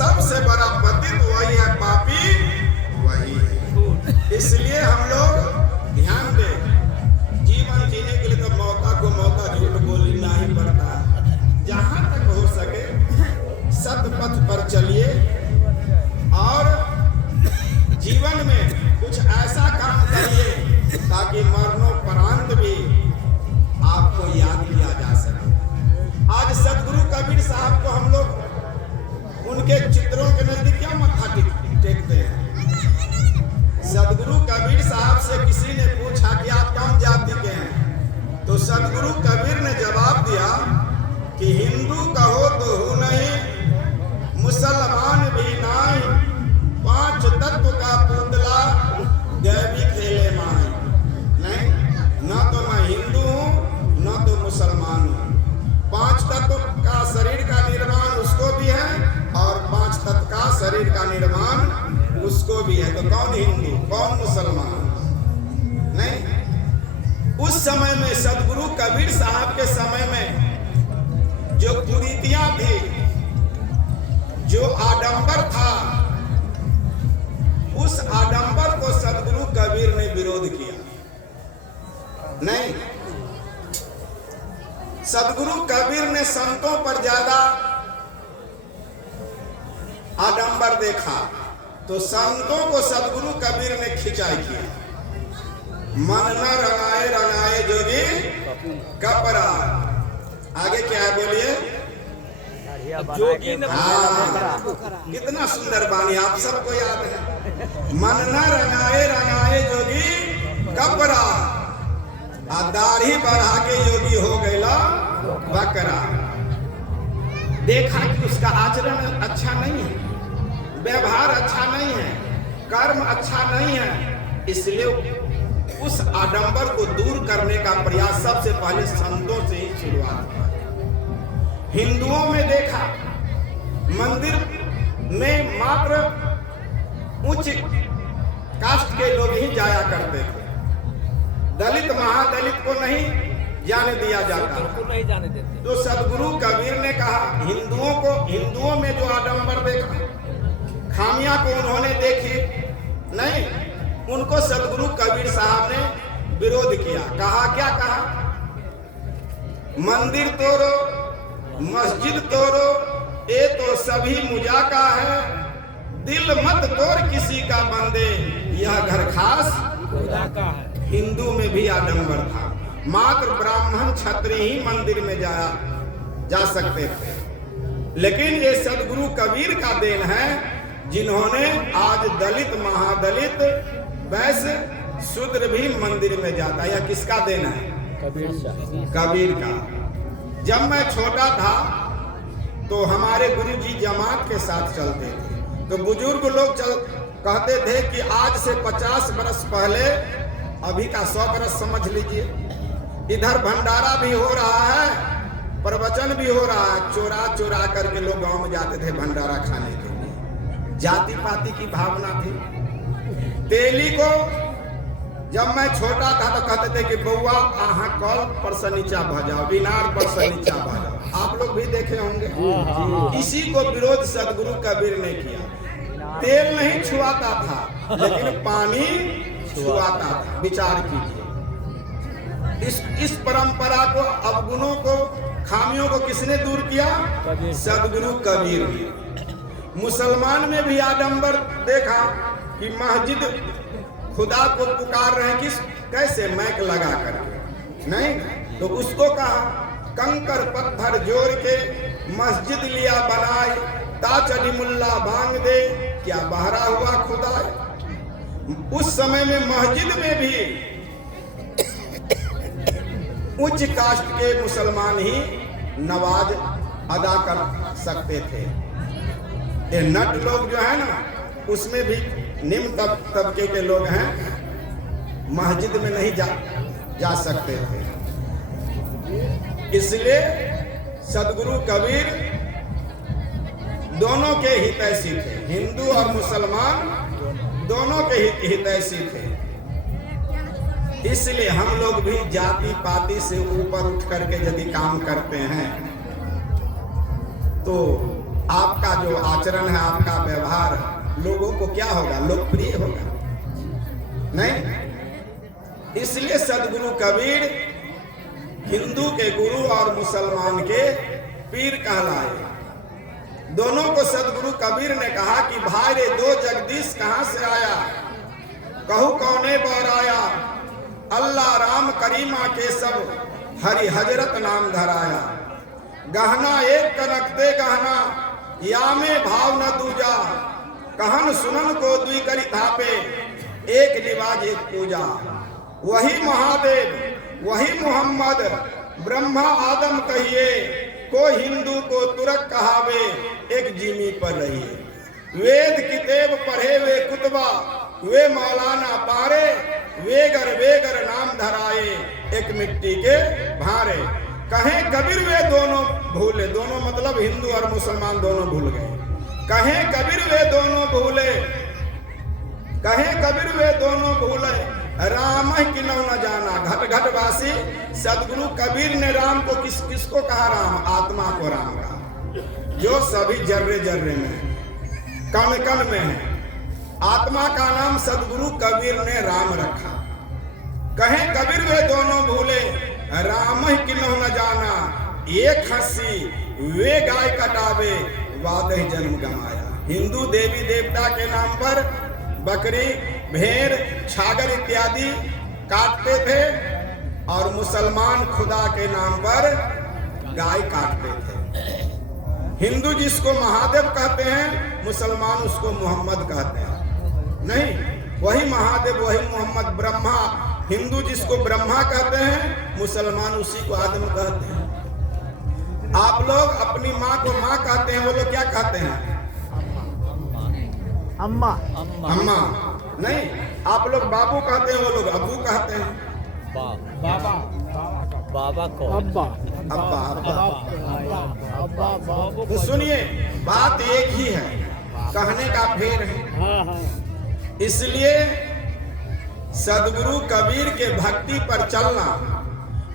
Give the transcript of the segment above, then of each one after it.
सबसे बड़ा पतित वही है, पापी वही है। इसलिए हम लोग ध्यान दें, जीवन जीने के लिए तो मौका को मौका झूठ बोलना ही पड़ता है। जहां तक हो सके सत्य पथ पर चलिए और जीवन में कुछ ऐसा काम करिए ताकि मरणोपरांत भी आपको याद किया जा सके। आज सदगुरु कबीर साहब को हम लोग उनके चित्रों के नजदीक क्या मत्था टेकते हैं। सदगुरु कबीर साहब से किसी ने पूछा कि आप कौन जाति के हैं, तो सदगुरु कबीर ने जवाब दिया कि हिंदू कहो तो हूं नहीं, मुसलमान भी नहीं, पांच तत्व का पुतला देवी खेले माई। नहीं, न तो मैं हिंदू हूं न तो मुसलमान हूं। पांच तत्व का शरीर का निर्माण उसको भी है और पांच तत्व का शरीर का निर्माण उसको भी है। तो कौन हिंदू कौन मुसलमान? नहीं। उस समय में सदगुरु कबीर साहब के समय में जो कुरीतियां थी, जो आडंबर था, उस आडंबर को सदगुरु कबीर ने विरोध किया। नहीं, सदगुरु कबीर ने संतों पर ज्यादा आडंबर देखा तो संतों को सदगुरु कबीर ने खिंचाई किया। मन न रंगाए रंगाए जोगी कपरा। आगे क्या है बोलिए? जोगी ने कितना सुंदर बानी, आप सबको याद है। मन न रंगाए रंगाए जोगी कपरा, दाढ़ी बढ़ा के योगी हो गया बकरा। देखा कि उसका आचरण अच्छा नहीं है, व्यवहार अच्छा नहीं है, कर्म अच्छा नहीं है, इसलिए उस आडंबर को दूर करने का प्रयास सबसे पहले संतों से ही शुरुआत हुआ। हिंदुओं में देखा, मंदिर में मात्र उच्च कास्ट के लोग ही जाया करते थे, दलित महादलित को नहीं जाने दिया जाता, नहीं जाने देते। तो सदगुरु कबीर ने कहा हिंदुओं में जो आडंबर देखा, खामियां को उन्होंने देखी नहीं, उनको सदगुरु कबीर साहब ने विरोध किया। कहा क्या कहा? मंदिर तोड़ो, मस्जिद तोड़ो, ये तो सभी मुजा का है, दिल मत तोड़ किसी का बंदे, यह घर खास खुदा का है। हिंदू में भी आडंबर था, मात्र ब्राह्मण क्षत्रिय ही मंदिर में जा सकते थे। लेकिन ये सदगुरु कबीर का देन है, जिन्होंने आज दलित महादलित वैश्य शूद्र भी मंदिर में जाता है। यह किसका देन है? कबीर का। जब मैं छोटा था तो हमारे गुरुजी जमात के साथ चलते थे, तो बुजुर्ग लोग कहते थे कि आज से 50 बरस पहले, अभी का 100 बरस समझ लीजिए, इधर भंडारा भी हो रहा है, प्रवचन भी हो रहा है, चोरा चोरा करके लोग गांव में जाते थे भंडारा खाने के लिए। जाति पाति की भावना थी। तेली को जब मैं छोटा था तो कहते थे कि बउआ आहा कल पर से नीचा भजाओ, इनार पर से नीचा भजाओ। आप लोग भी देखे होंगे। इसी को विरोध सदगुरु कबीर ने किया। तेल नहीं छुआता था लेकिन पानी छुआता था। विचार कीजिए, इस परंपरा को, अवगुणों को, खामियों को किसने दूर किया? सदगुरु कबीर ने। मुसलमान में भी आडंबर देखा कि मस्जिद खुदा को पुकार रहे, किस कैसे मैक लगा कर, नहीं तो उसको कहा कंकर पत्थर जोड़ के मस्जिद लिया बनाए, ताचड़ी मुल्ला बांग दे, क्या बहरा हुआ खुदा। उस समय में मस्जिद में भी उच्च कास्ट के मुसलमान ही नमाज अदा कर सकते थे। ये नट लोग जो है ना, उसमें भी निम्न तबके के लोग हैं, मस्जिद में नहीं जा सकते थे। इसलिए सदगुरु कबीर दोनों के हितैषी थे, हिंदू और मुसलमान दोनों के हितैषी थे। इसलिए हम लोग भी जाति पाति से ऊपर उठ करके यदि काम करते हैं तो आपका जो आचरण है, आपका व्यवहार लोगों को क्या होगा, लोकप्रिय होगा नहीं। इसलिए सदगुरु कबीर हिंदू के गुरु और मुसलमान के पीर कहलाए। दोनों को सदगुरु कबीर ने कहा कि भाई रे दो जगदीश कहां से आया, कहू कौने बौराया, अल्लाह राम करीमा के सब हरि हजरत नाम धराया। गहना एक कनकते गहना, या में भाव न दूजा, कहन सुनन को दुई करी थापे, एक निवाज एक पूजा। वही महादेव वही मोहम्मद, ब्रह्मा आदम कहिए, को हिंदू को तुरक कहावे, एक जिमी पर रहिए। वेद किताब पढ़े वे कुतबा, वे मौलाना पारे, वेगर नाम धराए, एक मिट्टी के भारे। कहें कबीर वे दोनों भूले, दोनों मतलब हिंदू और मुसलमान दोनों भूल गए। कहें कबीर वे दोनों भूले, कहें कबीर वे दोनों भूले, राम की नौ न जाना। घट घट वासी सदगुरु कबीर ने राम को किसको कहा, राम आत्मा को राम कहा, जो सभी जर्रे जर्रे में है, कण कण में है। आत्मा का नाम सदगुरु कबीर ने राम रखा। कहें कबीर वे दोनों भूले, राम की नौ न जाना। एक हंसी वे गाय कटावे, वादह जन्म गमाया। हिंदू देवी देवता के नाम पर बकरी, भेड़, छागर इत्यादि काटते थे और मुसलमान खुदा के नाम पर गाय काटते थे। हिंदू जिसको महादेव कहते हैं, मुसलमान उसको मोहम्मद कहते हैं। नहीं, वही महादेव वही मोहम्मद। ब्रह्मा, हिंदू जिसको ब्रह्मा कहते हैं, मुसलमान उसी को आदम कहते हैं। आप लोग अपनी माँ को माँ कहते हैं, वो लोग क्या कहते हैं, अम्मा। अम्मा। नहीं, आप लोग बाबू कहते हैं, वो लोग अब्बू कहते हैं। बाबा बाबा को अब्बा। अब्बा अब्बा। अब्बा। तो सुनिए, बात एक ही है, कहने का फेर है। हाँ हाँ। इसलिए सदगुरु कबीर के भक्ति पर चलना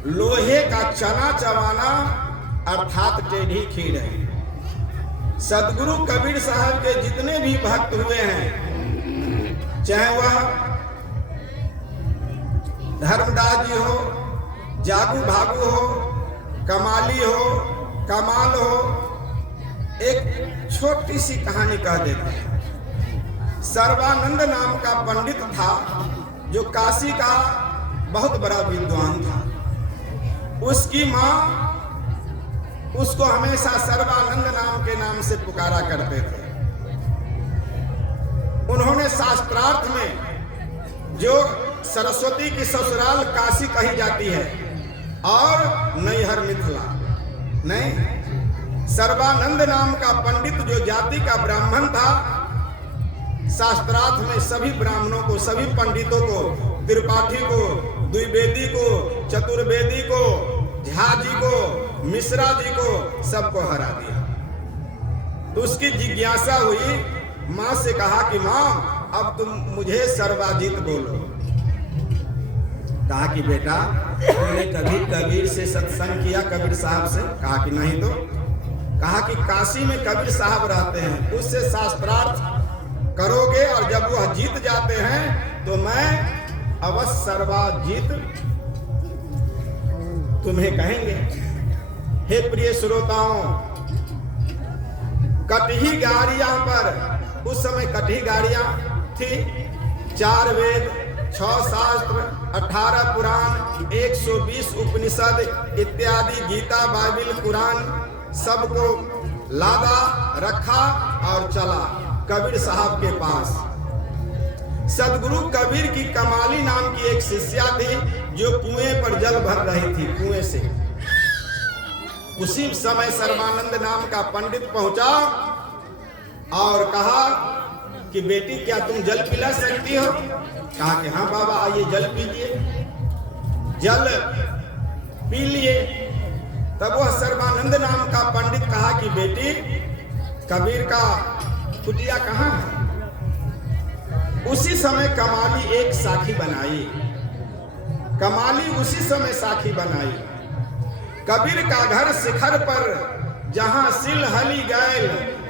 लोहे का चना चबाना अर्थात टेढ़ी खीर है। सदगुरु कबीर साहब के जितने भी भक्त हुए हैं, चाहे वह धर्मदास जी हो, जागू भागू हो, कमाली हो, कमाल हो, एक छोटी सी कहानी कह देते हैं। सर्वानंद नाम का पंडित था, जो काशी का बहुत बड़ा विद्वान था। उसकी माँ उसको हमेशा सर्वानंद नाम के नाम से पुकारा करते थे। उन्होंने शास्त्रार्थ में जो सरस्वती की ससुराल काशी कही जाती है और नैहर मिथिला, नहीं, सर्वानंद नाम का पंडित जो जाति का ब्राह्मण था, शास्त्रार्थ में सभी ब्राह्मणों को, सभी पंडितों को, त्रिपाठी को, द्विवेदी को, चतुर्वेदी को, झा जी को, मिश्रा जी को, सबको हरा दिया। तो उसकी जिज्ञासा हुई, माँ से कहा कि माँ अब तुम मुझे सर्वाजीत बोलो। कहा कि बेटा तुमने कभी कबीर से सत्संग किया, कबीर साहब से? कहा कि नहीं। तो कहा कि काशी में कबीर साहब रहते हैं, उससे शास्त्रार्थ करोगे और जब वह जीत जाते हैं तो मैं अवश्य सर्वाजीत तुम्हें कहेंगे। हे प्रिय श्रोताओं, कटही गाड़ियां पर, उस समय कटही गाड़ियां थी, 4 वेद, 6 शास्त्र, 18 पुराण, 120 उपनिषद इत्यादि, गीता, बाइबिल, कुरान, सबको लादा, रखा और चला कबीर साहब के पास। सदगुरु कबीर की कमाली नाम की एक शिष्या थी, जो कुएं पर जल भर रही थी, कुएं से। उसी समय सर्वानंद नाम का पंडित पहुंचा और कहा कि बेटी क्या तुम जल पिला सकती हो? कहा कि हाँ बाबा, आइए जल पीजिए। जल पी लिए। तब वह सर्वानंद नाम का पंडित कहा कि बेटी, कबीर का कुटिया कहाँ है? उसी समय कमाली एक साखी बनाई। कमाली उसी समय साखी बनाई। कबीर का घर शिखर पर, जहां सिल हली गैल,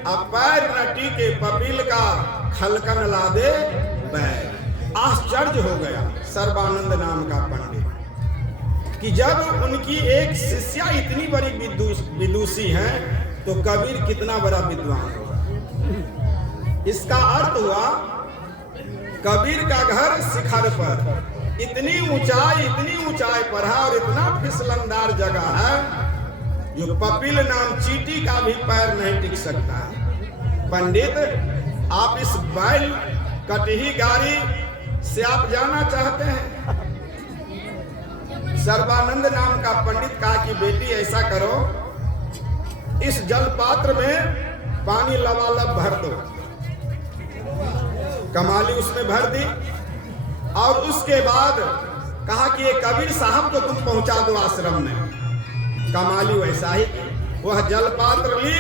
अब पैर न टीके पपील का खलकन ला दे बैल। आश्चर्य हो गया सर्वानंद नाम का पंडित कि जब उनकी एक शिष्या इतनी बड़ी विदुषी है तो कबीर कितना बड़ा विद्वान होगा। इसका अर्थ हुआ कबीर का घर शिखर पर इतनी ऊंचाई पर है और इतना फिसलनदार जगह है जो पपील नाम चींटी का भी पैर नहीं टिक सकता है। पंडित, आप इस बैल कटही गाड़ी से आप जाना चाहते हैं? सर्वानंद नाम का पंडित कहा कि बेटी ऐसा करो, इस जल पात्र में पानी लबालब भर दो। कमाली उसमें भर दी और उसके बाद कहा कि ये कबीर साहब को तुम पहुंचा दो आश्रम में। कमाली वैसा ही वह जल पात्र ली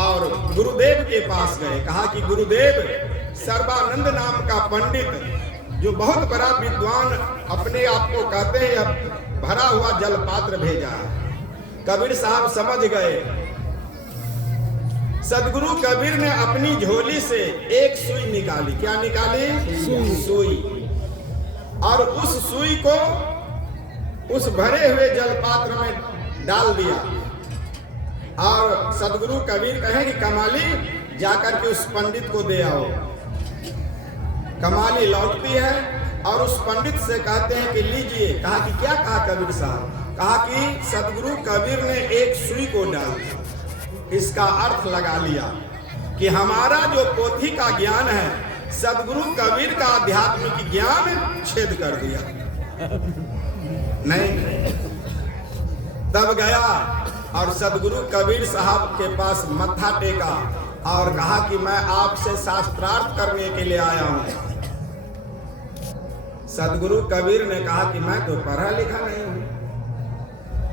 और गुरुदेव के पास गए। कहा कि गुरुदेव, सर्वानंद नाम का पंडित जो बहुत बड़ा विद्वान अपने आप को कहते हैं, भरा हुआ जल पात्र भेजा है। कबीर साहब समझ गए। सदगुरु कबीर ने अपनी झोली से एक सुई निकाली। क्या निकाली? सुई। और उस सुई को उस भरे हुए जल पात्र में डाल दिया और सदगुरु कबीर कहे कि कमाली जाकर के उस पंडित को दे आओ। कमाली लौटती है और उस पंडित से कहते हैं कि लीजिए। कहा कि क्या कहा कबीर साहब? कहा कि सदगुरु कबीर ने एक सुई को डाल दिया। इसका अर्थ लगा लिया कि हमारा जो पोथी का ज्ञान है सदगुरु कबीर का आध्यात्मिक ज्ञान छेद कर दिया। नहीं, तब गया और सदगुरु कबीर साहब के पास मत्था टेका और कहा कि मैं आपसे शास्त्रार्थ करने के लिए आया हूं। सदगुरु कबीर ने कहा कि मैं तो पढ़ा लिखा नहीं हूं।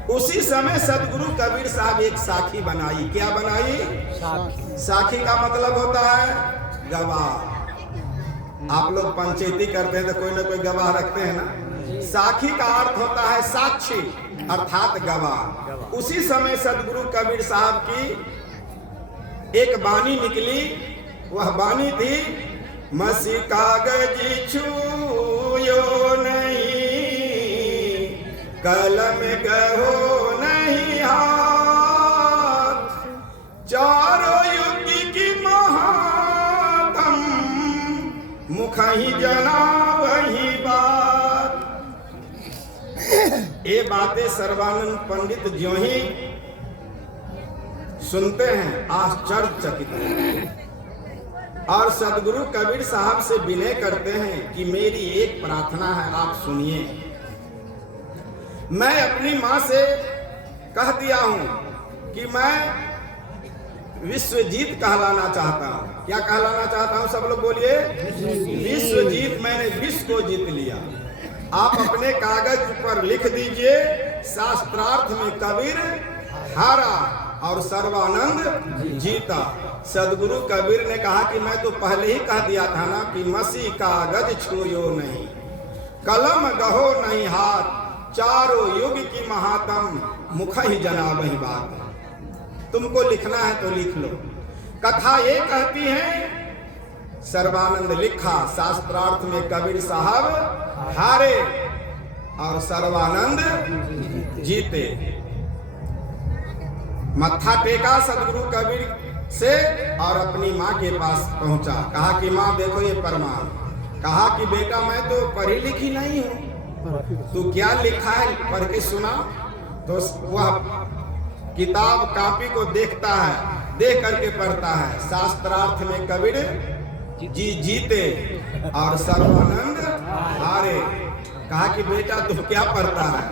उसी समय सदगुरु कबीर साहब एक साखी बनाई। क्या बनाई? साखी का मतलब होता है गवाह। आप लोग पंचायती करते हैं तो कोई ना कोई गवाह रखते हैं ना। साखी का अर्थ होता है साक्षी अर्थात गवाह। उसी समय सदगुरु कबीर साहब की एक बानी निकली। वह बानी थी, मसी कागज छूयो नहीं, कलम गहो नहीं हाथ, चारों युग की महातम, मुख ही जना वही बात। ये बातें सर्वानंद पंडित ज्यों ही सुनते हैं आश्चर्यचकित हैं और सदगुरु कबीर साहब से विनय करते हैं कि मेरी एक प्रार्थना है, आप सुनिए। मैं अपनी माँ से कह दिया हूं कि मैं विश्वजीत कहलाना चाहता हूं। क्या कहलाना चाहता हूं? सब लोग बोलिए, विश्वजीत। मैंने विश्व को जीत लिया। आप अपने कागज पर लिख दीजिए, शास्त्रार्थ में कबीर हारा और सर्वानंद जीता। सदगुरु कबीर ने कहा कि मैं तो पहले ही कह दिया था ना कि मसी कागज छूयो नहीं, कलम गहो नहीं हाथ, चारों युग की महातम, मुख ही जना वही बात। तुमको लिखना है तो लिख लो। कथा ये कहती है सर्वानंद लिखा, शास्त्रार्थ में कबीर साहब हारे और सर्वानंद जीते। मत्था टेका सदगुरु कबीर से और अपनी माँ के पास पहुंचा। कहा कि माँ देखो ये प्रमाण। कहा कि बेटा मैं तो पढ़ी लिखी नहीं हूँ, तू क्या लिखा है पढ़ के सुना। तो वह किताब कापी को देखता है, देख करके पढ़ता है, शास्त्रार्थ में कबीर जी जीते और सर्वानंद हारे। कहा कि बेटा तू क्या पढ़ता है?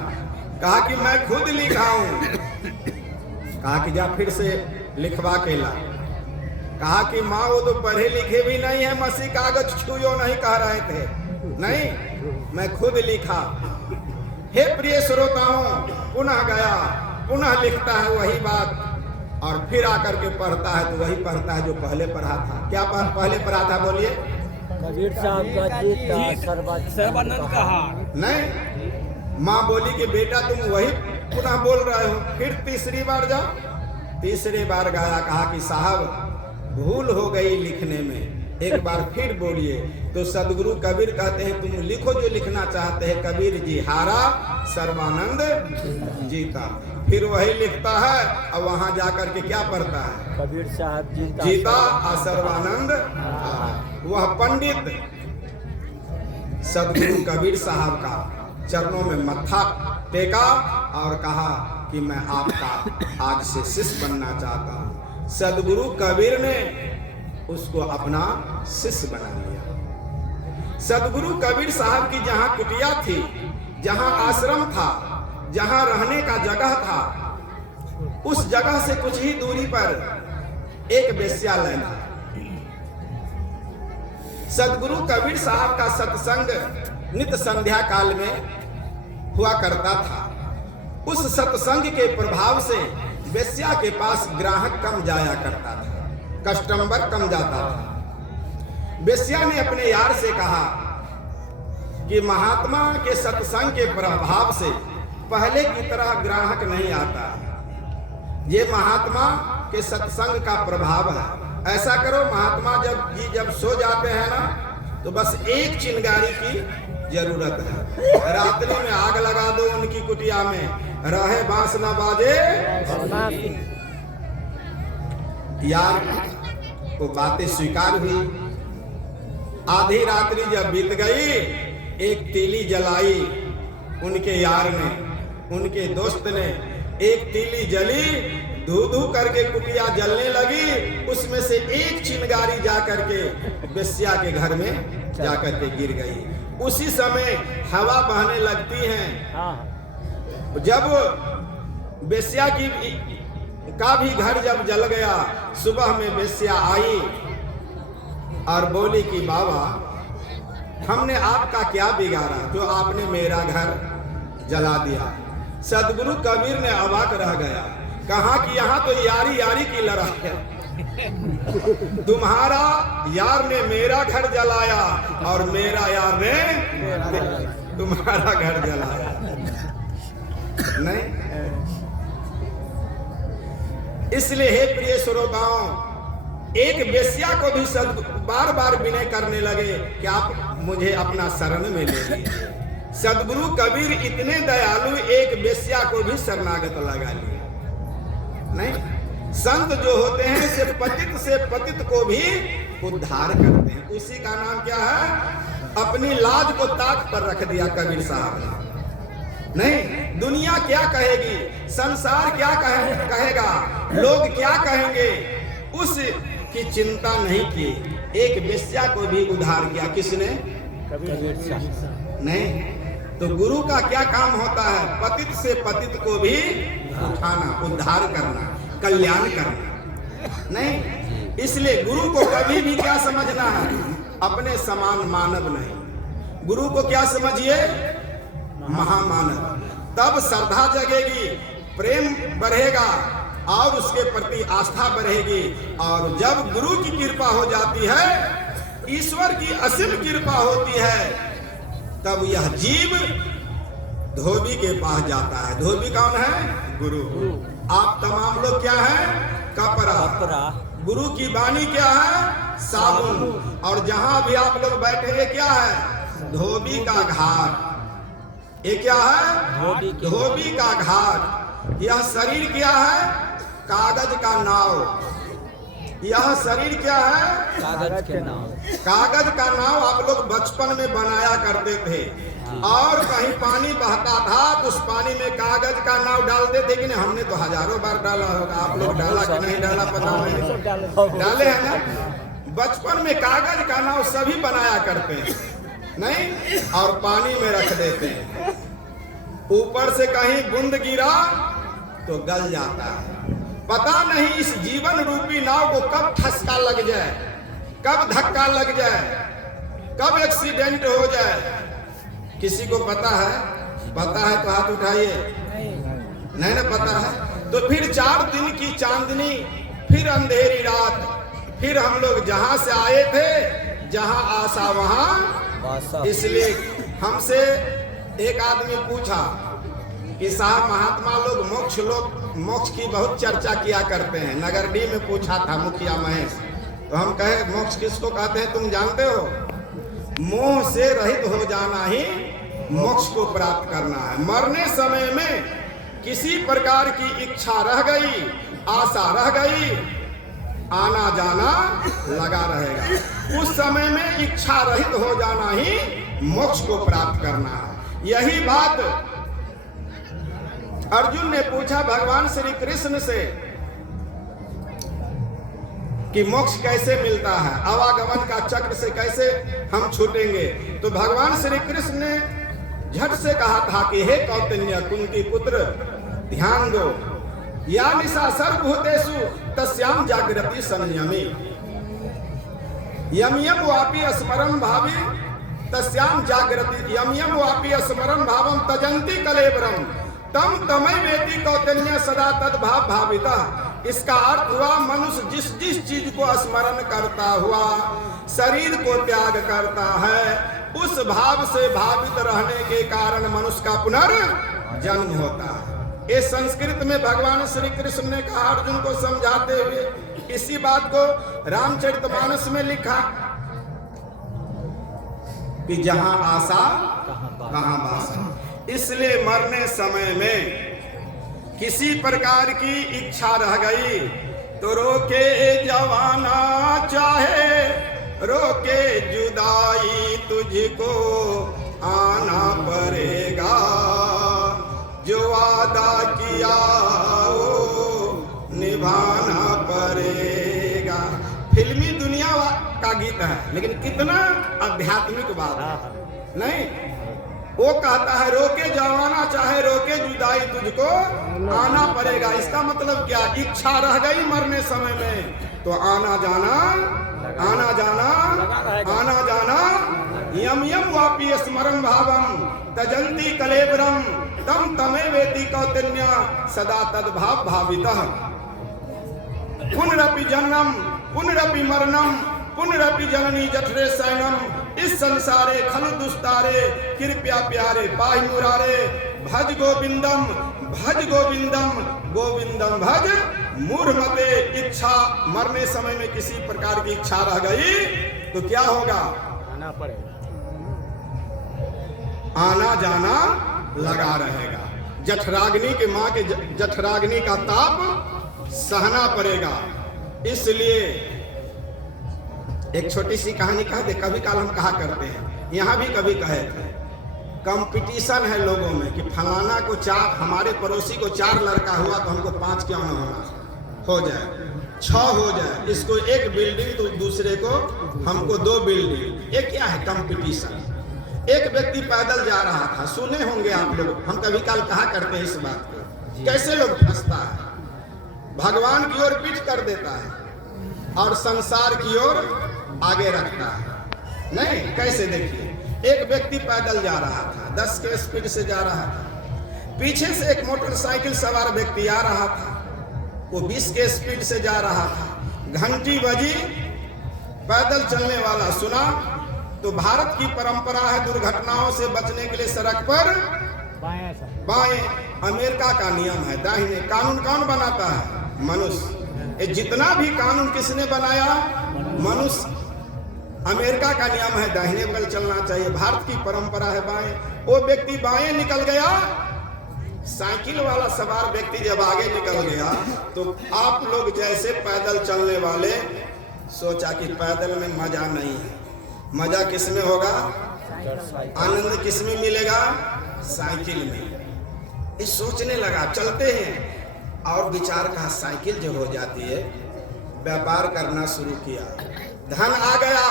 कहा कि मैं खुद लिखा हूं। कहा कि जा फिर से लिखवा के ला। कहा कि माँ वो तो पढ़े लिखे भी नहीं है, मसी कागज छूयो नहीं कह रहे थे। नहीं, मैं खुद लिखा। हे प्रिय श्रोताओं, पुनः गया, पुनः लिखता है वही बात और फिर आकर के पढ़ता है तो वही पढ़ता है जो पहले पढ़ा था। क्या पहले पढ़ा था? बोलिए। कबीर साहब का जीत, सर्वानंद का हार। नहीं, माँ बोली कि बेटा तुम वही पुनः बोल रहे हो। फिर तीसरी बार जाओ। तीसरी बार गाया। कहा कि साहब भूल हो गई लिखने में, एक बार फिर बोलिए। तो सदगुरु कबीर कहते हैं तुम लिखो जो लिखना चाहते हैं। कबीर जी हारा सर्वानंद जीता। फिर वही लिखता है और वहां जाकर के क्या पढ़ता है? कबीर साहब जीता और सर्वानंद हारा। वह पंडित सदगुरु कबीर साहब का चरणों में मत्था टेका और कहा कि मैं आपका आज से शिष्य बनना चाहता हूं। सदगुरु कबीर ने उसको अपना शिष्य बना लिया। सदगुरु कबीर साहब की जहां कुटिया थी, जहां आश्रम था, जहां रहने का जगह था, उस जगह से कुछ ही दूरी पर एक वेश्यालय था। सदगुरु कबीर साहब का सत्संग नित्य संध्या काल में हुआ करता था। उस सत्संग के प्रभाव से वेश्या के पास ग्राहक कम जाया करता था, कस्टमर कम जाता था। वेश्या ने अपने यार से कहा कि महात्मा के सत्संग के प्रभाव से पहले की तरह ग्राहक नहीं आता, ये महात्मा के सत्संग का प्रभाव है। ऐसा करो महात्मा जब सो जाते हैं ना, तो बस एक चिंगारी की जरूरत है, रात्रि में आग लगा दो उनकी कुटिया में, रहे बांस न बाजे। यार को बातें स्वीकार हुई। आधी रात्रि जब बीत गई, एक तीली जलाई उनके यार ने, उनके दोस्त ने। एक तीली जली, धू धू करके कुटिया जलने लगी, उसमें से एक चिंगारी जाकर के वेश्या के घर में जाकर के गिर गई। उसी समय हवा बहने लगती है। जब वेश्या का भी घर जब जल गया, सुबह में वेश्या आई और बोली कि बाबा हमने आपका क्या बिगाड़ा जो आपने मेरा घर जला दिया। सदगुरु कबीर ने अवाक रह गया, कहा कि यहाँ तो यारी यारी की लड़ाई है। तुम्हारा यार ने मेरा घर जलाया और मेरा यार ने तुम्हारा घर जलाया। नहीं, इसलिए हे प्रिय श्रोताओं, एक वेश्या को भी बार बार विनय करने लगे कि आप मुझे अपना शरण में ले लीजिए। सदगुरु कबीर इतने दयालु, एक वेश्या को भी शरणागत लगा लिए। नहीं, संत जो होते हैं से पतित को भी उद्धार करते हैं। उसी का नाम क्या है? अपनी लाज को ताक पर रख दिया कबीर साहब ने। नहीं, दुनिया क्या कहेगी, संसार क्या कहेगा, लोग क्या कहेंगे, उस की चिंता नहीं की। एक वेश्या को भी उद्धार किया। किसने? कबीर साहब। नहीं, तो गुरु का क्या काम होता है? पतित से पतित को भी उठाना, उद्धार करना, कल्याण करना। नहीं, इसलिए गुरु को कभी भी क्या समझना है? अपने समान मानव नहीं, गुरु को क्या समझिए? महामानव। तब श्रद्धा जगेगी, प्रेम बढ़ेगा और उसके प्रति आस्था बढ़ेगी। और जब गुरु की कृपा हो जाती है, ईश्वर की असीम कृपा होती है, तब यह जीव धोबी के पास जाता है। धोबी कौन है? गुरु। आप तमाम लोग क्या हैं? कपड़ा। गुरु की वाणी क्या है? साबुन। और जहां भी आप लोग बैठेंगे क्या है? धोबी का घाट। ये क्या है? धोबी का घाट। यह शरीर क्या है? कागज का नाव। यह शरीर क्या है? कागज के नाव। कागज का नाव आप लोग बचपन में बनाया करते थे, और कहीं पानी बहता था तो उस पानी में कागज का नाव डालते थे कि नहीं? हमने तो हजारों बार डाला होगा, आप लोग डाला कि नहीं डाला पता नहीं, डाले हैं ना। बचपन में कागज का नाव सभी बनाया करते हैं, नहीं, और पानी में रख देते हैं। ऊपर से कहीं बूंद गिरा तो गल जाता है। पता नहीं इस जीवन रूपी नाव को कब ठसका लग जाए, कब धक्का लग जाए, कब एक्सीडेंट हो जाए। किसी को पता है? पता है तो हाथ उठाइए। नहीं ना पता है तो फिर 4 दिन की चांदनी, फिर अंधेरी रात, फिर हम लोग जहां से आए थे, जहां आशा वहां। इसलिए हमसे एक आदमी पूछा कि साहब महात्मा लोग मोक्ष की बहुत चर्चा किया करते हैं। नगरडी में पूछा था मुखिया महेश तो हम कहे मोक्ष किसको कहते हैं तुम जानते हो? मोह से रहित हो जाना ही मोक्ष को प्राप्त करना है। मरने समय में किसी प्रकार की इच्छा रह गई, आशा रह गई, आना जाना लगा रहेगा। उस समय में इच्छा रहित हो जाना ही मोक्ष को प्राप्त करना है। यही बात अर्जुन ने पूछा भगवान श्री कृष्ण से कि मोक्ष कैसे मिलता है, आवागमन का चक्र से कैसे हम छूटेंगे। तो भगवान श्री कृष्ण ने झट से कहा था कि हे कौतन्य कुंती पुत्र, ध्यान दो, या निशा सर्वभूतेषु तस्याम जागृति संयमी, यम यम वापि स्मरं भावी तस्याम जागृति, यम यम वापि स्मरं भावम तजंती कलेवरम तम तमय वेति कौतन्य सदा तद भाव भाविता। इसका अर्थ हुआ मनुष्य जिस जिस चीज को स्मरण करता हुआ शरीर को त्याग करता है, उस भाव से भावित रहने के कारण मनुष्य का पुनर्जन्म होता है। इस संस्कृत में भगवान श्री कृष्ण ने कहा अर्जुन को समझाते हुए, इसी बात को रामचरितमानस में लिखा कि जहां आशा कहां बासा। इसलिए मरने समय में किसी प्रकार की इच्छा रह गई तो रोके जवाना चाहे रोके जुदाई तुझको आना पड़ेगा, जो वादा किया वो निभाना पड़ेगा। फिल्मी दुनिया का गीत है, लेकिन कितना आध्यात्मिक बात है नहीं। वो कहता है रोके जवाना चाहे रोके जुदाई तुझको आना पड़ेगा। इसका मतलब क्या? इच्छा रह गई मरने समय में तो आना जाना आना जाना आना जाना, यम यम वापि स्मरं भावम तजंती कलेवरम तम तमे वेति कौतन्य सदा तद भाव भावितः। पुनरपि जन्मम पुनरपि मरणम पुनरपि जननी जठरे शयनम, इस संसारे खलु दुस्तारे कृपया प्यारे पाहि मुरारे, भज गोविंदम गोविंदम भज मूढ़मते। इच्छा मरने समय में किसी प्रकार की इच्छा रह गई तो क्या होगा? आना पड़ेगा, आना जाना लगा रहेगा। जठराग्नि के मां के जठराग्नि का ताप सहना पड़ेगा। इसलिए एक छोटी सी कहानी कह दे, कभी काल हम कहा करते हैं, यहाँ भी कभी कहे थे, कंपटीशन है लोगों में कि फलाना को 4, हमारे पड़ोसी को 4 लड़का हुआ तो हमको 5 क्यों ना हो जाए, 6 हो जाए, इसको 1 बिल्डिंग तो दूसरे को हमको 2 बिल्डिंग। ये क्या है? कंपटीशन। एक व्यक्ति पैदल जा रहा था, सुने होंगे आप लोग, हम कभी काल कहा करते हैं इस बात को, कैसे लोग फंसता है, भगवान की ओर पीठ कर देता है और संसार की ओर आगे रखता है। नहीं, कैसे? देखिए, एक व्यक्ति पैदल जा रहा था, 10 के स्पीड से जा रहा था, पीछे से एक मोटरसाइकिल सवार व्यक्ति आ रहा था, वो 20 के स्पीड से जा रहा था। घंटी बजी, पैदल चलने वाला सुना, तो भारत की परंपरा है दुर्घटनाओं से बचने के लिए सड़क पर बाएं, अमेरिका का नियम है दाहिने। कानून कौन बनाता है? मनुष्य। ये जितना भी कानून किसने बनाया? मनुष्य। अमेरिका का नियम है दाहिने बगल चलना चाहिए, भारत की परंपरा है बाएं। वो व्यक्ति बाएं निकल गया, साइकिल वाला सवार व्यक्ति जब आगे निकल गया तो आप लोग जैसे पैदल चलने वाले सोचा कि पैदल में मजा नहीं है, मजा किस में होगा? आनंद किस में मिलेगा? साइकिल में। ये सोचने लगा, चलते हैं, और विचार का साइकिल जो हो जाती है, व्यापार करना शुरू किया, धन आ गया,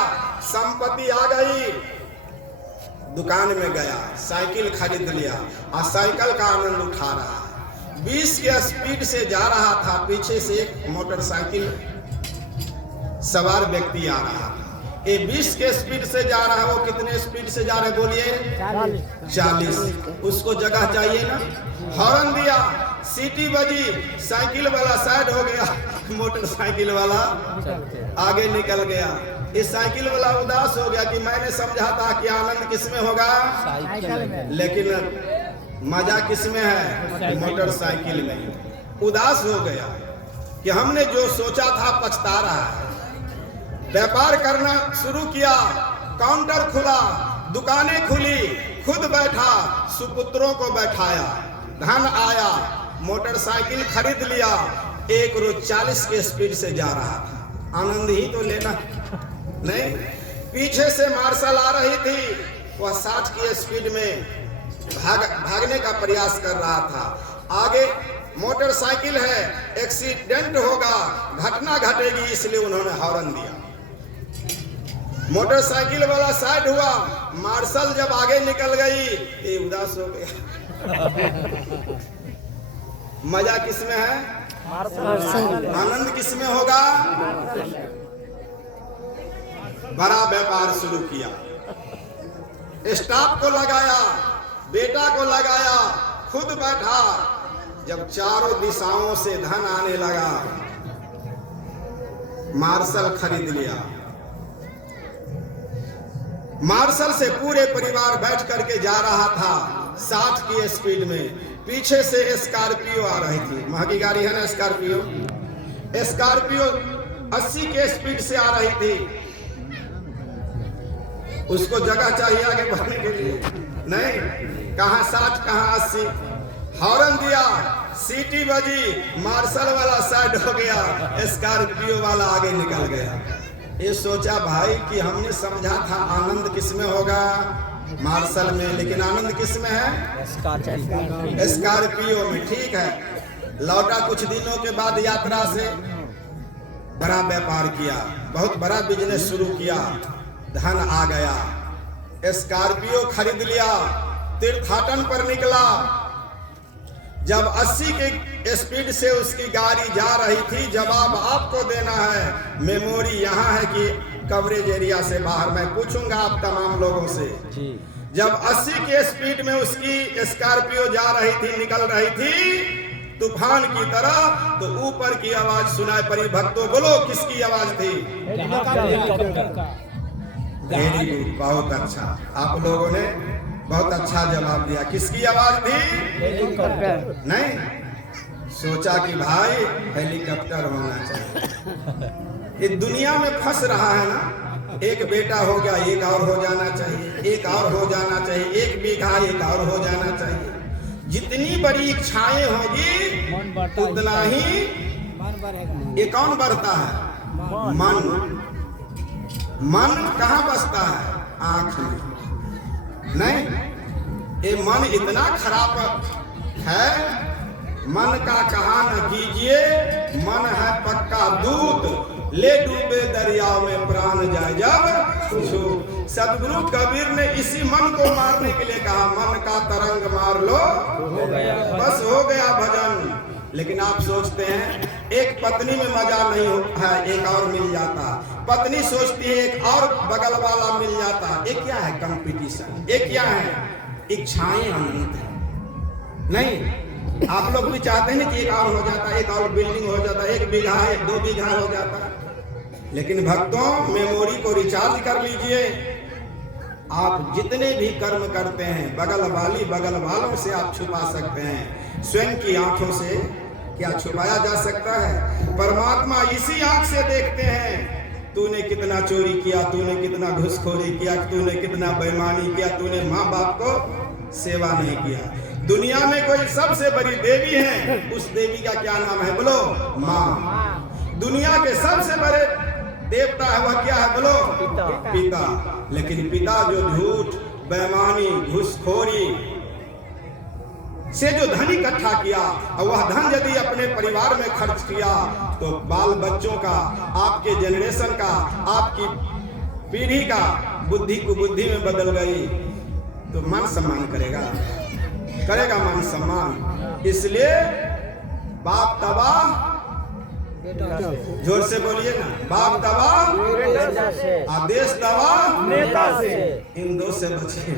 संपत्ति आ गई, दुकान में गया, साइकिल खरीद लिया और साइकिल का आनंद उठा रहा है। 20 के स्पीड से जा रहा था, पीछे से एक मोटरसाइकिल सवार व्यक्ति आ रहा था। ये 20 के स्पीड से जा रहा है, वो कितने स्पीड से जा रहे बोलिए? 40। उसको जगह चाहिए ना, हॉर्न दिया, सीटी बजी, साइकिल वाला साइड हो गया, मोटरसाइकिल वाला आगे निकल गया। इस साइकिल वाला उदास हो गया कि मैंने समझा था कि आनंद किस में होगा, लेकिन मजा किस में है? मोटरसाइकिल में। उदास हो गया कि हमने जो सोचा था पछता रहा है। व्यापार करना शुरू किया, काउंटर खुला, दुकानें खुली, खुद बैठा, सुपुत्रों को बैठाया, धन आया, मोटरसाइकिल खरीद लिया, एक रोज 40 के स्पीड से जा रहा था। आनंद ही तो लेना नहीं। पीछे से मार्शल आ रही थी, वह 60 की स्पीड में भागने का प्रयास कर रहा था। आगे मोटरसाइकिल है, एक्सीडेंट होगा, घटना घटेगी, इसलिए उन्होंने हॉर्न दिया। मोटरसाइकिल वाला साइड हुआ, मार्शल जब आगे निकल गई, ये उदास हो गया। मजा किसमें है? आनंद किसमें होगा? बड़ा व्यापार शुरू किया, स्टाफ को लगाया, बेटा को लगाया, खुद बैठा। जब चारों दिशाओं से धन आने लगा, मार्शल खरीद लिया। मार्शल से पूरे परिवार बैठ करके जा रहा था 60 की स्पीड में। पीछे से स्कॉर्पियो आ रही थी, महंगी गाड़ी है ना स्कॉर्पियो। स्कॉर्पियो 80 के स्पीड से आ रही थी। उसको जगह चाहिए आगे बढ़ने के लिए, नहीं, कहां 60 कहां 80। हॉर्न दिया, सीटी बजी, मार्शल वाला साइड हो गया, स्कॉर्पियो वाला आगे निकल गया। ये सोचा भाई कि हमने समझा था आनंद किसमें होगा? मार्शल में, लेकिन आनंद किसमें है? स्कॉर्पियो में। ठीक है, लौटा कुछ दिनों के बाद यात्रा से, बड़ा व्यापार किया, बहुत बड़ा बिजनेस शुरू किया, धन आ गया, स्कॉर्पियो खरीद लिया, तीर्थाटन पर निकला। जब 80 के स्पीड से उसकी गाड़ी जा रही थी, जवाब आपको देना है, मेमोरी यहाँ है कि कवरेज एरिया से बाहर। मैं पूछूंगा आप तमाम लोगों से, जब 80 के स्पीड में उसकी स्कॉर्पियो जा रही थी, निकल रही थी तूफान की तरह, तो ऊपर की आवाज सुनाई पड़ी। भक्तों बोलो किसकी आवाज थी? वेरी गुड, बहुत अच्छा, आप लोगों ने बहुत अच्छा जवाब दिया। किसकी आवाज थी? नहीं, सोचा कि भाई हेलीकॉप्टर होना चाहिए। ये दुनिया में फंस रहा है ना, एक बेटा हो गया, एक और हो जाना चाहिए, एक और हो जाना चाहिए, एक बीघा एक और हो जाना चाहिए। जितनी बड़ी इच्छाएं होगी उतना ही ये कौन बढ़ता है? मन। मन कहाँ बसता है? आंख में। नहीं, ये मन इतना खराब है, मन का कहा न कीजिए, मन है पक्का दूत, ले डूबे दरिया में प्राण जाए जब छू। सदगुरु कबीर ने इसी मन को मारने के लिए कहा, मन का तरंग मार लो, बस हो गया भजन। लेकिन आप सोचते हैं एक पत्नी में मजा नहीं है, एक और मिल जाता। पत्नी सोचती है एक और बगल वाला मिल जाता। ये क्या है? कंपटीशन। ये क्या है? इच्छाएं अनंत है। नहीं, आप लोग भी चाहते हैं कि एक और हो जाता, एक और बिल्डिंग हो जाता, 1 बीघा है, 2 बीघा हो जाता। लेकिन भक्तों, मेमोरी को रिचार्ज कर लीजिए। आप जितने भी कर्म करते हैं, बगल वालों से आप छुपा सकते हैं, स्वयं की आंखों से क्या छुपाया जा सकता है? परमात्मा इसी आंख से देखते हैं। तूने कितना चोरी किया, तूने कितना घूसखोरी किया, तूने कितना बेईमानी किया, तूने माँ बाप को सेवा नहीं किया। दुनिया में कोई सबसे बड़ी देवी है, उस देवी का क्या नाम है? बोलो, माँ। दुनिया के सबसे बड़े देवता है, वह क्या है? बोलो, पिता। लेकिन पिता जो झूठ, बेईमानी, घूसखोरी से जो धन इकट्ठा किया, और वह धन यदि अपने परिवार में खर्च किया, तो बाल बच्चों का, आपके जनरेशन का, आपकी पीढ़ी का बुद्धि कुबुद्धि में बदल गई, तो मान सम्मान करेगा मान सम्मान। इसलिए बाप तबाह, जोर से बोलिए ना, बाप तबाह, आदेश तबाह, नेता से। इन दो से बचिए।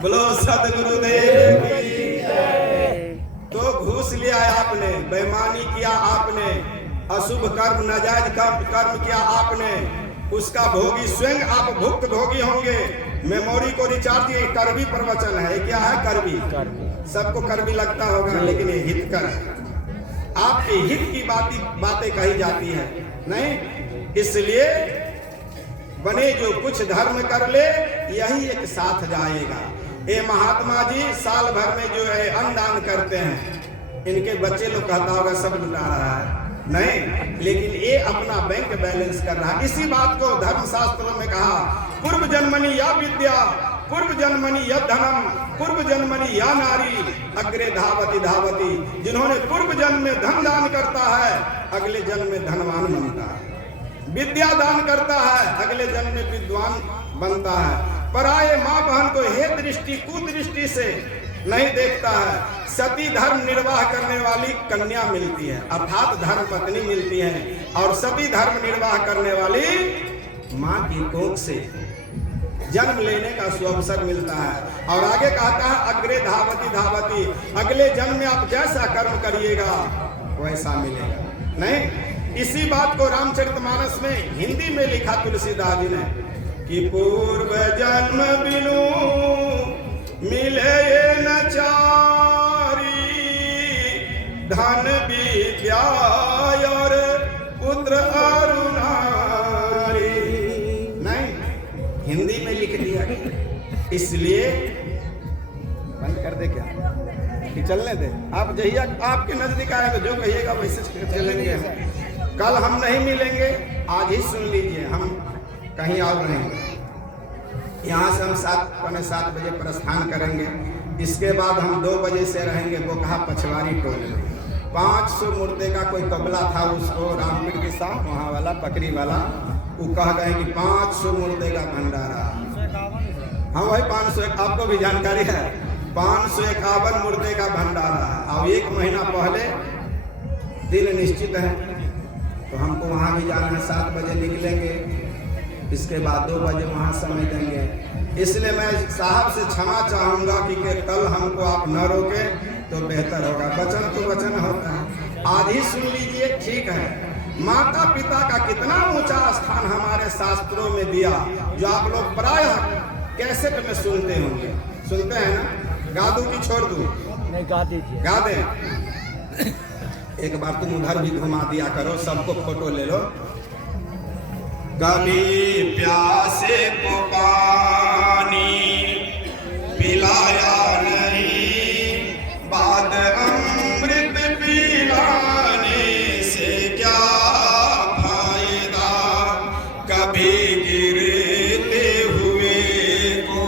बोलो सदगुरुदेव की जय। तो घूस लिया आपने, बेईमानी किया आपने, अशुभ कर्म, नाजायज कर्म किया आपने, उसका भोगी स्वयं आप भुक्त भोगी होंगे। मेमोरी को रिचार्ज, ये करवी प्रवचन है। क्या है? करवी। सबको करवी लगता होगा, लेकिन ये हितकर है। आपके हित की बातें कही जाती है। नहीं, इसलिए बने जो कुछ धर्म कर ले यही एक साथ जाएगा। ये महात्मा जी साल भर में जो है अन्नदान करते हैं, इनके बच्चे लोग कहता होगा सब लुटा रहा है, नहीं, लेकिन ये अपना बैंक बैलेंस कर रहा है। इसी बात को धर्मशास्त्रों में कहा, पूर्व जन्मनि या विद्या, पूर्व जन्मनि या धनम, पूर्व जन्मनि या नारी, अग्रे धावती धावती। जिन्होंने पूर्व जन्म में धन दान करता है अगले जन्म में धनवान बनता है, विद्या दान करता है अगले जन्म में विद्वान बनता है। पराये माँ बहन को हे दृष्टि कुदृष्टि से नहीं देखता है। सती धर्म निर्वाह करने वाली कन्या मिलती है, अर्थात धर्म पत्नी मिलती है, और सती धर्म निर्वाह करने वाली माँ की कोख से जन्म लेने का सुअवसर मिलता है। और आगे कहता है अग्रे धावती धावती, अगले जन्म में आप जैसा कर्म करिएगा वैसा मिलेगा। नहीं, इसी बात को रामचरितमानस में हिंदी में लिखा तुलसीदास जी ने कि पूर्व जन्म बिनु मिले न चारी, धन विद्या और पुत्र अरु नारी। नहीं, हिंदी में लिख दिया गया, इसलिए बंद कर दे क्या कि चलने दे। आप जहिया आपके नजदीक आए तो जो कहिएगा वैसे चलेंगे। कल हम नहीं मिलेंगे, आज ही सुन लीजिए, हम कहीं और रहेंगे। यहाँ से हम 7:15 बजे प्रस्थान करेंगे। इसके बाद हम 2 बजे से रहेंगे वो कहा पछवारी टोल में। 500 मुर्दे का कोई कबला था, उसको रामपीर के साथ वहाँ वाला पकड़ी वाला वो कह गए कि 500 मुर्दे का भंडारा। हाँ वही 500, आपको भी जानकारी है, 551 मुर्दे का भंडारा। और 1 महीना पहले दिन निश्चित है, तो हमको वहाँ भी जाना है। 7 बजे निकलेंगे, इसके बाद 2 बजे वहाँ समय देंगे। इसलिए मैं साहब से क्षमा चाहूँगा कि कल हमको आप न रोके तो बेहतर होगा। वचन तो वचन होता है, आज ही सुन लीजिए, ठीक है। माता पिता का कितना ऊंचा स्थान हमारे शास्त्रों में दिया, जो आप लोग प्रायः कैसेट में सुनते होंगे, सुनते हैं ना। गा दूं कि छोड़ दूं? नहीं, गा दीजिए। गा दें। एक बार तुम उधर भी घुमा दिया करो, सबको फोटो ले लो। कभी प्यासे को पानी पिलाया नहीं, बाद अमृत पिलाने से क्या फायदा। कभी गिरते हुए को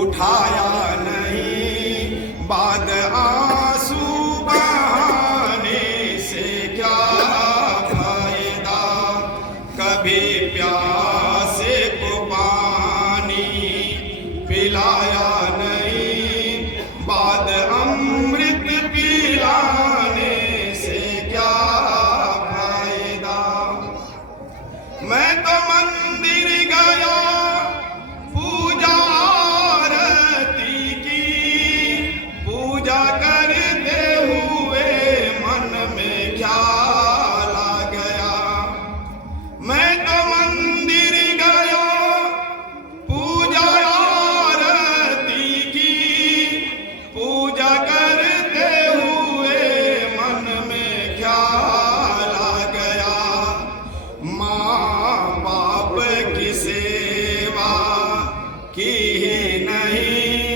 उठाया नहीं, बाद आंसू बहाने से क्या फायदा। कभी प्यासे को पानी पिलाया नहीं, बाद अमृत पिलाने से क्या फायदा। मैं तो मंदिर गया पूजा आरती की, पूजा करते हुए मन में ख्याल आ गया। मैं तो मंदिर गया पूजा आरती की, पूजा करते हुए मन में ख्याल आ गया। माँ बाप की सेवा की ही नहीं,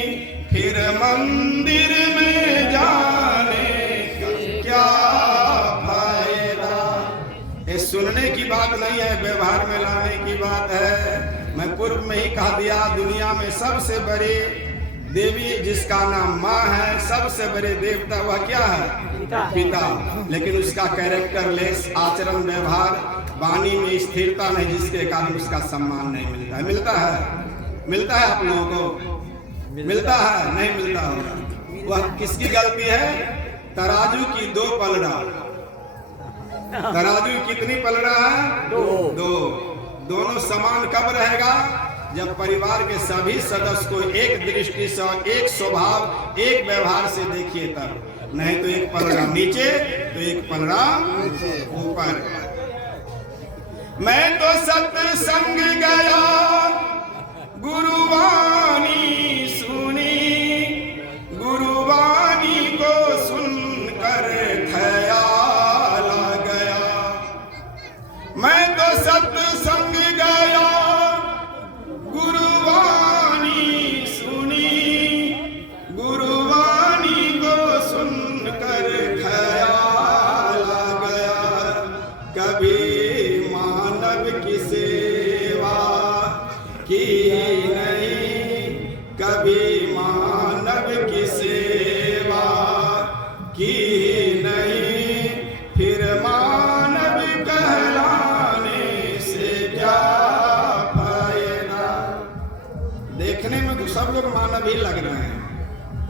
फिर मंदिर में जाने का क्या फायदा। ये सुनने की बात नहीं है, व्यवहार में लाने की बात है। मैं पूर्व में ही कह दिया, दुनिया में सबसे बड़ी देवी जिसका नाम माँ है, सबसे बड़े देवता वह क्या है? पिता। लेकिन उसका कैरेक्टरलेस आचरण, व्यवहार, वाणी में स्थिरता नहीं, जिसके कारण उसका सम्मान नहीं मिलता है। मिलता है, मिलता है आप लोगों को, मिलता है, नहीं मिलता होगा। वह किसकी गलती है? तराजू की 2 पलड़ा। तराजू कितनी पलड़ा है? 2। दोनों समान कब रहेगा? जब परिवार के सभी सदस्य को एक दृष्टि से, एक स्वभाव, एक व्यवहार से देखिए तब। नहीं तो एक पलड़ा नीचे तो एक पलड़ा ऊपर। मैं तो सत्संग गया गुरुवाणी सुनी, गुरुवाणी को सुनकर ख्याल आ गया। मैं तो की नहीं, कभी मानव की सेवा की नहीं, फिर मानव कहलाने से क्या फायदा। देखने में तो सब लोग मानव ही लग रहे हैं,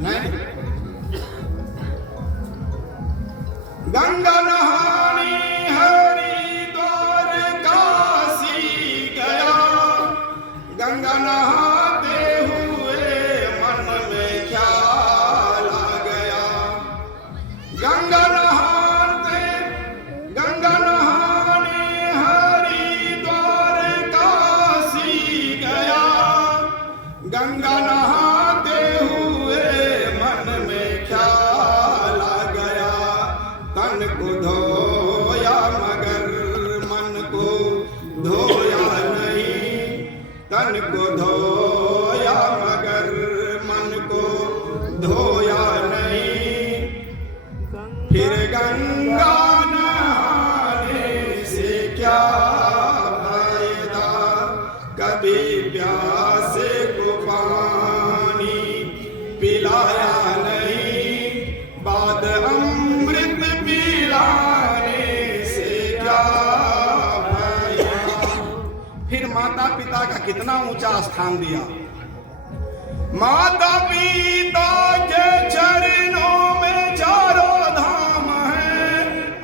नहीं? गंगा नहाने हरिद्वार काशी गया, गंगा नहाते हुए मन में ख्याल आ गया। गंगा नहाने हरिद्वार काशी गया, गंगा नहाते हुए मन में ख्याल आ गया। तन को धोया मगर मन को धोया नहीं, तन को धोया मगर मन को धोया नहीं, फिर गंगा नहाने से क्या फायदा। कभी प्यासे को पानी पिलाया नहीं, बाद अमृत पिलाने से क्या फायदा। फिर माता पिता का कितना ऊंचा स्थान दिया। माता पिता के चरणों में चारों धाम है,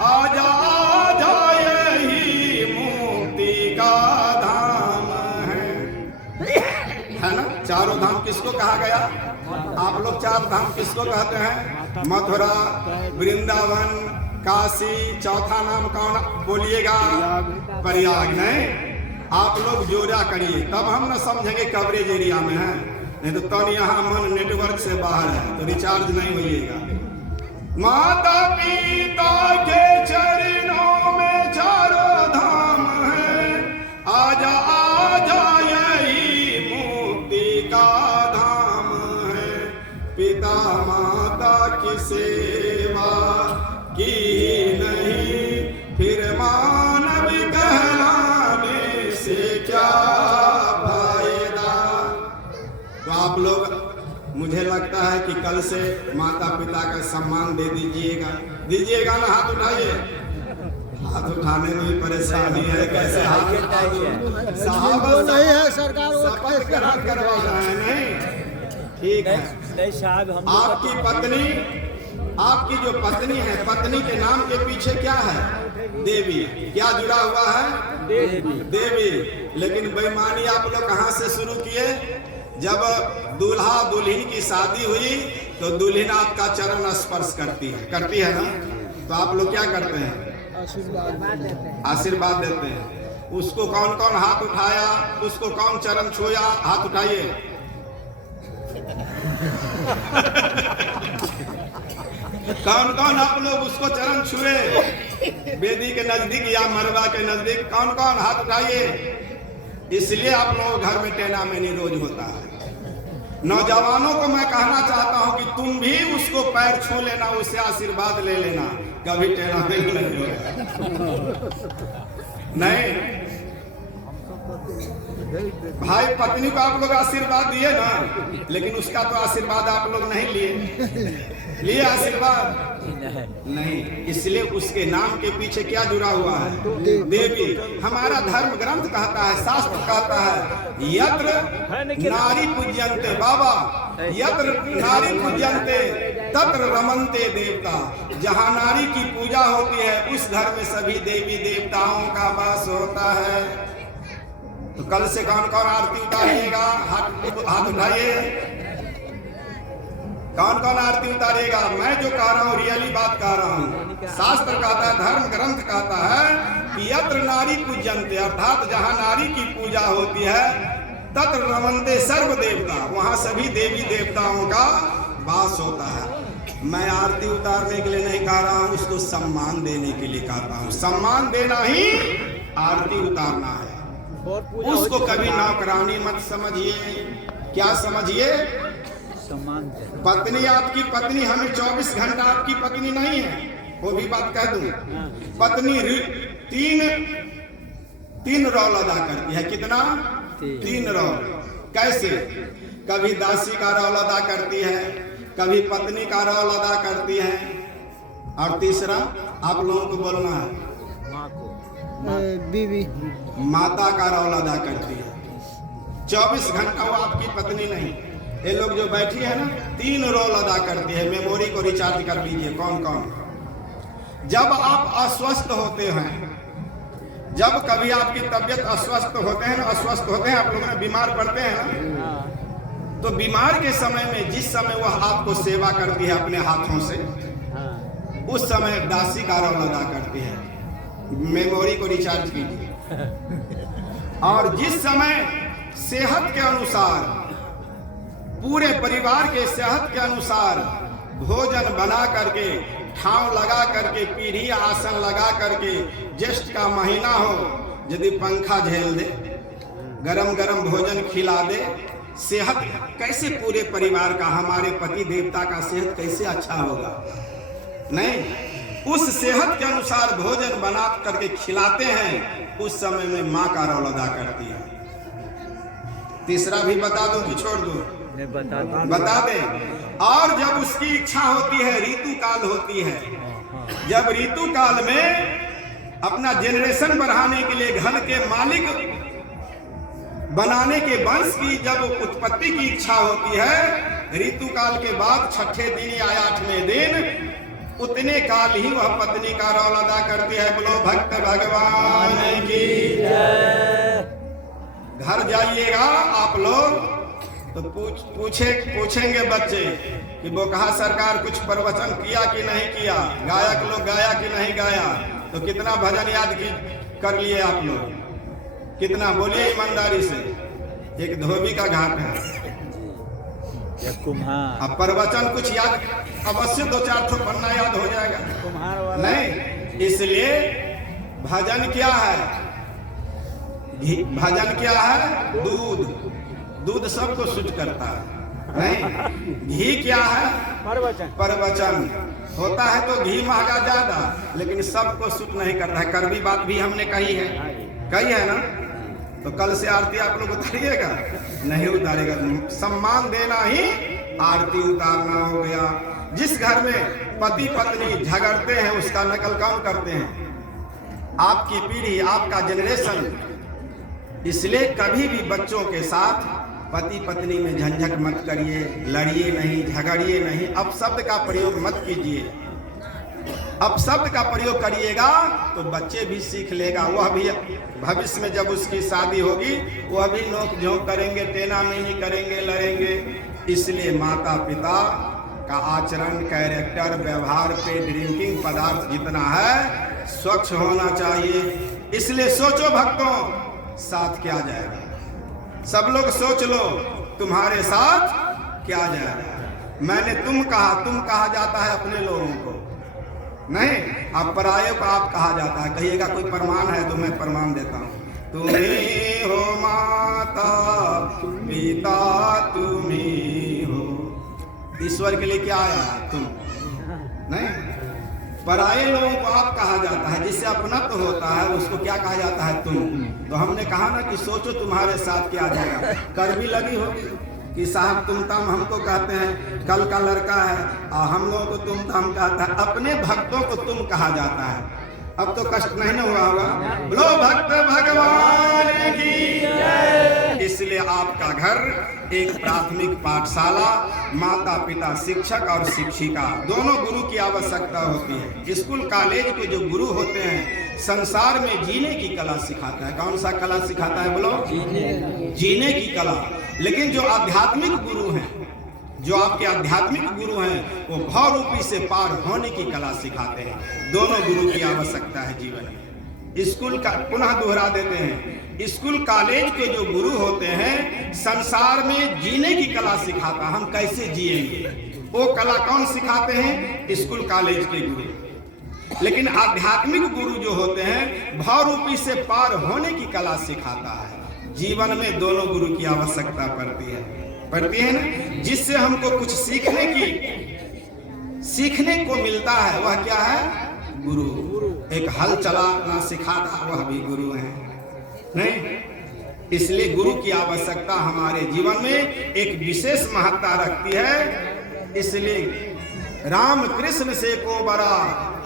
आजा आजा यही मुक्ति का धाम है ना? चारों धाम किसको कहा गया? आप लोग चार धाम किसको कहते हैं? मथुरा, वृंदावन, काशी, चौथा नाम कौन बोलिएगा? प्रयाग। नहीं, आप लोग जोड़ा करिए तब हम न समझेंगे कवरेज एरिया में है, नहीं तो तब यहाँ मन नेटवर्क से बाहर है तो रिचार्ज नहीं होइएगा। माता पिता के चरणों में चारों धाम है, आजा आजा यही मुक्ति का धाम है। पिता माता की सेवा की नहीं, फिर मानव कहलाने से क्या फायदा। तो आप लोग, मुझे लगता है कि कल से माता पिता का सम्मान दे दीजिएगा ना? हाथ उठाइए। हाथ उठाने में भी परेशानी है, कैसे हाथ उठा दूं? साहब नहीं है सरकार, वो शपथ करवा रहे हैं। नहीं, ठीक है। नहीं साहब, हम आपकी पत्नी, आपकी जो पत्नी है, पत्नी के नाम के पीछे क्या है? देवी। क्या जुड़ा हुआ है? देवी। लेकिन बेईमानी आप लोग कहाँ से शुरू किए? जब दूल्हा दुल्हन की शादी हुई तो दुल्हन आपका चरण स्पर्श करती है ना? तो आप लोग क्या करते हैं? आशीर्वाद देते हैं। उसको कौन कौन हाथ उठाया? उसको कौन चरण छुआ? हाथ उठाइए। कौन कौन आप लोग उसको चरण छुए? वेदी के नजदीक या मरवा के नजदीक? कौन कौन हाथ उठाइए। इसलिए आप लोगों घर में टेना मेनी रोज होता है। नौजवानों को मैं कहना चाहता हूं कि तुम भी उसको पैर छू लेना, उससे आशीर्वाद ले लेना, कभी टेना मेनी नहीं होगा। नहीं भाई, पत्नी को आप लोग आशीर्वाद दिए ना, लेकिन उसका तो आशीर्वाद आप लोग नहीं लिए आशीर्वाद नहीं। इसलिए उसके नाम के पीछे क्या जुड़ा हुआ है? देवी। हमारा धर्म ग्रंथ कहता है, शास्त्र कहता है, यत्र नारी पूज्यन्ते, बाबा, यत्र नारी पूज्यन्ते तत्र रमन्ते देवता। जहाँ नारी की पूजा होती है उस घर में सभी देवी देवताओं का वास होता है। तो कल से कौन कौन आरती उतारिएगा? हाथ उठाइए। कौन कौन आरती उतारिएगा? मैं जो कह रहा हूँ रियली बात कह रहा हूँ। शास्त्र कहता है, धर्म ग्रंथ कहता है कि यत्र नारी पूज्यन्ते, अर्थात जहाँ नारी की पूजा होती है, तत्र रमन्ते सर्व देवता, वहाँ सभी देवी देवताओं का वास होता है। मैं आरती उतारने के लिए नहीं कह रहा हूँ, उसको सम्मान देने के लिए कहता हूँ। सम्मान देना ही आरती उतारना है। उसको कभी नौकरानी मत समझिए। क्या समझिए? पत्नी आपकी पत्नी हमें 24 घंटा आपकी पत्नी नहीं है, वो भी बात कह दूं। पत्नी तीन रोल अदा करती है। कितना? 3 रोल। कैसे? कभी दासी का रोल अदा करती है, कभी पत्नी का रोल अदा करती है, और तीसरा आप लोगों को बोलना है बीवी माता का रोल अदा करती है। 24 घंटा वो आपकी पत्नी नहीं। ये लोग जो बैठी है ना, 3 रोल अदा करती है। मेमोरी को रिचार्ज कर लीजिए। कौन कौन? जब आप अस्वस्थ होते हैं, जब कभी आपकी तबीयत अस्वस्थ होते हैं ना, अस्वस्थ होते हैं आप लोग ना, बीमार पड़ते हैं ना, तो बीमार के समय में जिस समय वह आपको सेवा करती है अपने हाथों से, उस समय दासी का रोल अदा करती है। मेमोरी को रिचार्ज कीजिए। और जिस समय सेहत के अनुसार, पूरे परिवार के सेहत के अनुसार भोजन बना करके, ठाव लगा करके, पीढ़ी आसन लगा करके, ज्येष्ठ का महीना हो, यदि पंखा झेल दे, गरम गरम भोजन खिला दे, सेहत कैसे पूरे परिवार का, हमारे पति देवता का सेहत कैसे अच्छा होगा? नहीं, उस सेहत के अनुसार भोजन बना करके खिलाते हैं, उस समय में माँ का रोल अदा करती है। तीसरा भी बता दो कि छोड़ दो? बता दे। और जब उसकी इच्छा होती है, ऋतु काल होती है, जब ऋतु काल में अपना जेनरेशन बढ़ाने के लिए, घर के मालिक बनाने के वंश की जब उत्पत्ति की इच्छा होती है, ऋतु काल के बाद 6ठे दिन या 8वें दिन, उतने काल ही वह पत्नी का रोल अदा करती है। बोलो भक्त भगवान की जय। घर जाइएगा आप लोग तो पूछेंगे बच्चे कि बोकहा सरकार कुछ प्रवचन किया कि नहीं किया, गायक लोग गाया कि नहीं गाया, तो कितना भजन याद कर लिए आप लोग? कितना? बोलिए ईमानदारी से। एक धोबी का घाट है, अब प्रवचन कुछ याद, अवश्य 2-4 ठो पन्ना याद हो जाएगा नहीं। इसलिए भजन क्या है? भजन क्या है? दूध। दूध सबको सूट करता है नहीं। घी क्या है? प्रवचन होता है तो घी महंगा ज्यादा, लेकिन सबको सूट नहीं करता है। कड़वी बात भी हमने कही है ना। तो कल से आरती आप लोग उतारिएगा? नहीं उतारेगा। सम्मान देना ही आरती उतारना हो गया। जिस घर में पति पत्नी झगड़ते हैं, उसका नकल कौन करते हैं? आपकी पीढ़ी, आपका जनरेशन। इसलिए कभी भी बच्चों के साथ पति पत्नी में झंझट मत करिए, लड़िए नहीं, झगड़िए नहीं, अपशब्द का प्रयोग मत कीजिए। अपशब्द का प्रयोग करिएगा तो बच्चे भी सीख लेगा। वह भी भविष्य में जब उसकी शादी होगी, वह भी नोक झोंक करेंगे, तेना मेनी करेंगे, लड़ेंगे। इसलिए माता पिता का आचरण, कैरेक्टर, व्यवहार पे ड्रिंकिंग पदार्थ जितना है स्वच्छ होना चाहिए। इसलिए सोचो भक्तों, साथ क्या जाएगा? सब लोग सोच लो, तुम्हारे साथ क्या जाएगा? मैंने तुम कहा जाता है अपने लोगों को नहीं, आप पराये को आप कहा जाता है। कहिएगा कोई प्रमाण है तो मैं प्रमाण देता हूँ। तुम्ही हो माता पिता, तुम्ही हो। ईश्वर के लिए क्या आया? तुम नहीं। पराये लोगों को आप कहा जाता है, जिससे अपनत्व होता है उसको क्या कहा जाता है? तुम। तो हमने कहा ना कि सोचो तुम्हारे साथ क्या जाएगा। कड़वी लगी होगी कि साहब तुम ताम हमको कहते हैं, कल का लड़का है और हम लोगों को तुम ताम कहता है। अपने भक्तों को तुम कहा जाता है। अब तो कष्ट नहीं ना हुआ होगा? बोलो भक्त भगवान की जय। इसलिए आपका घर एक प्राथमिक पाठशाला, माता पिता शिक्षक और शिक्षिका दोनों गुरु की आवश्यकता होती है। स्कूल कॉलेज के जो गुरु होते हैं संसार में जीने की कला सिखाता है। कौन सा कला सिखाता है? बोलो जीने की कला। लेकिन जो आध्यात्मिक गुरु हैं, जो आपके आध्यात्मिक गुरु हैं, वो भाव रूपी से पार होने की कला सिखाते हैं। दोनों गुरु की आवश्यकता है जीवन में। स्कूल का पुनः दोहरा देते हैं, स्कूल कॉलेज के जो गुरु होते हैं संसार में जीने की कला सिखाता, हम कैसे जिएंगे वो कला कौन सिखाते हैं? स्कूल कॉलेज के गुरु। लेकिन आध्यात्मिक गुरु जो होते हैं भाव रूपी से पार होने की कला सिखाता है। जीवन में दोनों गुरु की आवश्यकता पड़ती है ना। जिससे हमको कुछ सीखने को मिलता है, वह क्या है? गुरु। एक हल चलाना सिखाता, वह भी गुरु है नहीं। इसलिए गुरु की आवश्यकता हमारे जीवन में एक विशेष महत्ता रखती है। इसलिए राम कृष्ण से को बरा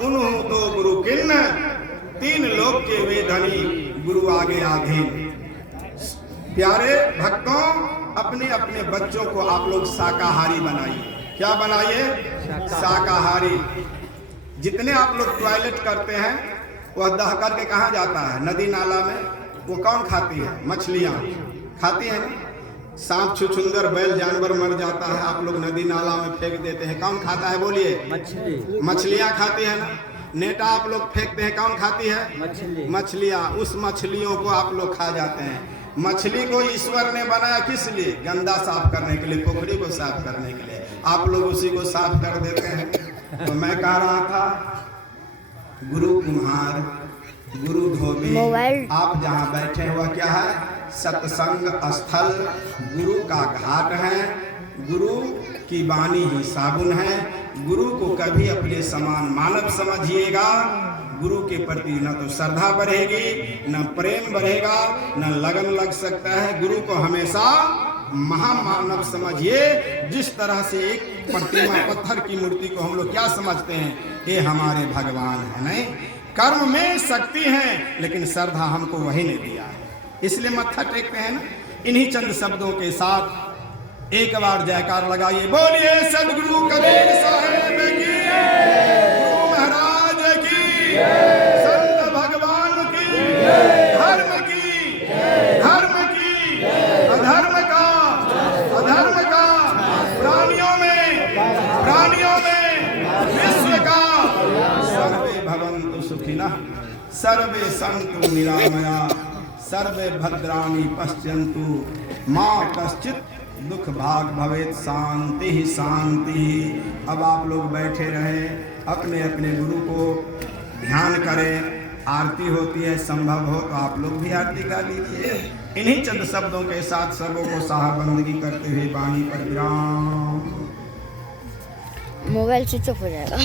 उन्हों तो गुरु किन्न, तीन लोक के वे धनी गुरु आगे आधीन। प्यारे भक्तों, अपने अपने बच्चों को आप लोग शाकाहारी बनाइए। क्या बनाइए? शाकाहारी। जितने आप लोग टॉयलेट करते हैं वह दह करके कहाँ जाता है? नदी नाला में। वो कौन खाती है? मछलियाँ खाती हैं ना। सांप छुछुंदर बैल जानवर मर जाता है, आप लोग नदी नाला में फेंक देते हैं, कौन खाता है? बोलिए। मछली। मछलियाँ खाती है ना। नेटा आप लोग फेंकते हैं, कौन खाती है? मछली। मछलियाँ। उस मछलियों को आप लोग खा जाते हैं। मछली को ईश्वर ने बनाया किस लिए? गंदा साफ करने के लिए, पोखरी को साफ करने के लिए। आप लोग उसी को साफ कर देते हैं। तो मैं कह रहा था, गुरु कुम्हार, गुरु धोबी, आप जहाँ बैठे हुआ क्या है? सत्संग स्थल, गुरु का घाट है। गुरु की वाणी ही साबुन है। गुरु को कभी अपने समान मानव समझिएगा। गुरु के प्रति न तो श्रद्धा बढ़ेगी, न प्रेम बढ़ेगा, न लगन लग सकता है। गुरु को हमेशा महामानव समझिए। जिस तरह से एक प्रतिमा, पत्थर की मूर्ति को हम लोग क्या समझते हैं? ये हमारे भगवान है। नहीं, कर्म में शक्ति है, लेकिन श्रद्धा हमको वही ने दिया है, इसलिए मत्था टेकते हैं ना। इन्हीं चंद शब्दों के साथ एक बार जयकार लगाइए। बोलिए सदगुरु कबीर साहेब की, गुरु महाराज की, संत भगवान की, धर्म की, धर्म की, अधर्म का, अधर्म का, प्राणियों में विश्व का। सर्वे भवन्तु सुखिनः, सर्वे सन्तु निरामया, सर्वे भद्राणि पश्यन्तु मा कश्चित् दुख भाग भवेत्। शांति ही शांति। अब आप लोग बैठे रहे, अपने अपने गुरु को ध्यान करें। आरती होती है, संभव हो तो आप लोग भी आरती गा लीजिए। इन्हीं चंद शब्दों के साथ सबों को साहबंदगी करते हुए वाणी पर विराम। मोबाइल स्विच ऑफ हो जाएगा।